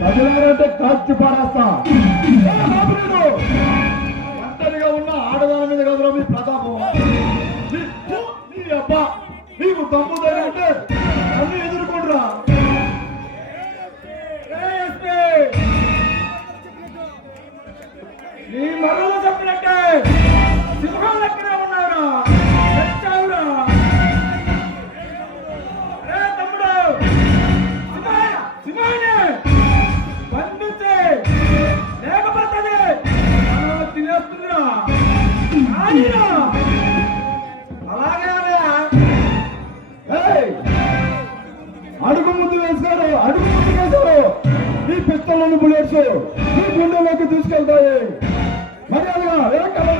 కదిలారంటే కాల్చి పారేస్తా. ఒంటరిగా ఉన్న ఆడదాని మీద కదరా మీ ప్రతాపం. నీ అబ్బా నీకు తప్పు జరిగితే అన్ని ఎదుర్కొంటురా. నీ మరలో చెప్పినట్టే సింహం లెక్కనే ఉన్నావురా. తెచ్చావురా తమ్ముడు. సింహాన్ని బంధించి లేకపోతే తినేస్తుందిరా. అలాగే అడుగు ముందు వేశాడు, అడుగు ముందు వేశాడు. నీ పిస్తలను బుల్లెట్స్ నీ గుండెలోకి తీసుకెళ్తాయి. మర్యాదగా వెనకాలి.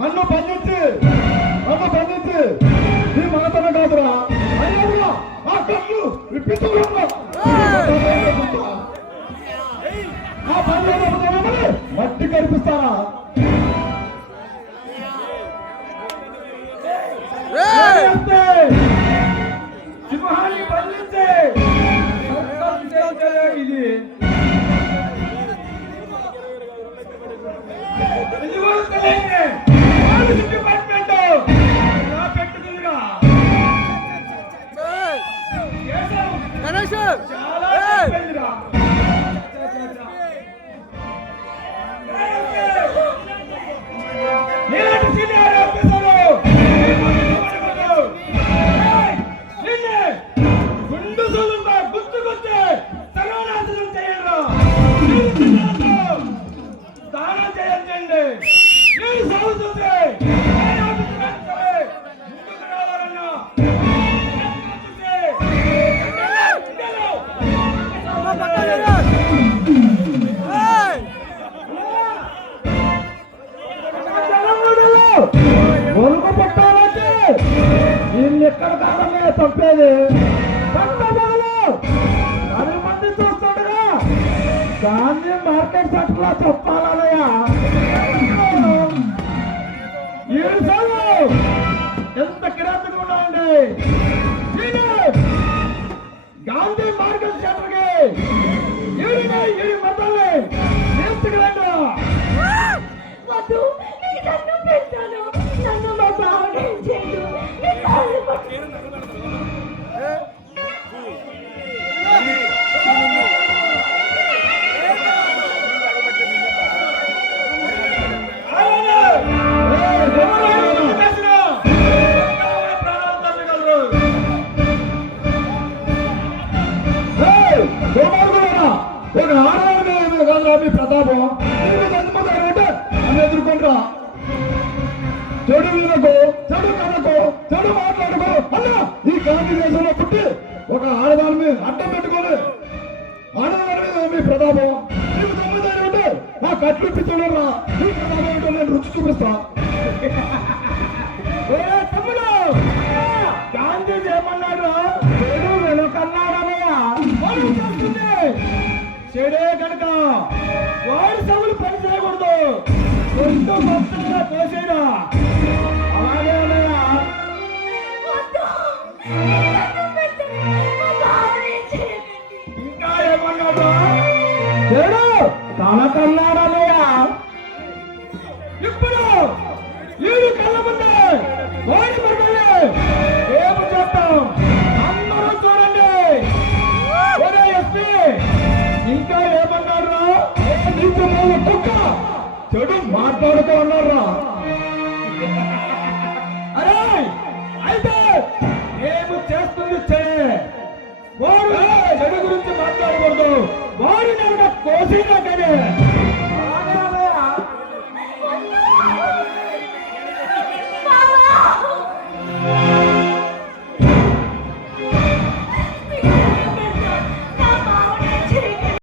నన్ను బంధించి నీ మాతన కాదురా. ఆ కళ్ళు మట్టి కనిపిస్తారా? సింహాన్ని బంధించి ఇది ఒలుగు పెట్టాలంటే వీళ్ళు ఎక్కడ కాదనే తప్పేది. పది మంది చూస్తుండగా గాంధీ మార్కెట్ సెంటర్ లో చెప్పాలన్నయ్యా. 7 సార్లు ఎంత కిరాతగా ఉన్నాయండి. గాంధీ మార్కెట్ సెంటర్ కి 7 మందల్ని నేర్చుకురండి. ఒక ఆడవాడి మీద కాదు మీ ప్రతాపం. ఎదుర్కొంటా. చెడు వినకు, చెడు కనకు, చెడు మాట్లాడుకో అన్నా. ఈ గాంధీ దేశంలో పుట్టి ఒక ఆడదాని మీద అడ్డం పెట్టుకోలే. ఆడదాని మీద మీ ప్రతాపం. నీకు తొమ్మిది ఉంటే నా కట్లు ఇప్పించడం నీ ప్రతాపం ఏంటో నేను రుచి చూపిస్తా. తమ్ముడు గాంధీ ఏమన్నాడు? చెడు వెనుకన్నాడనయ్యా. చెడే కనుక వాడి సభలు పని చేయకూడదు. కొంచెం మొత్తంగా పోసేరా. అలాగే ఇంకా ఏమన్నాడు? చెడు తనకన్నాడనయ్యా. ఇప్పుడు వీడు కళ్ళ ముందే వాడి మరుగుల్ని రేపు చేస్తాం. అందరూ చూడండి. ఒరే ఎస్పీ, ఇంకా ఏమన్నారా? నీకు మూల కుక్క చెడు మాట్లాడుతూ ఉన్నారా? అరే అయితే మేము చేస్తుంది చెడే. వాడు చెడు గురించి మాట్లాడకూడదు. వాడి నేను కోసినా కానీ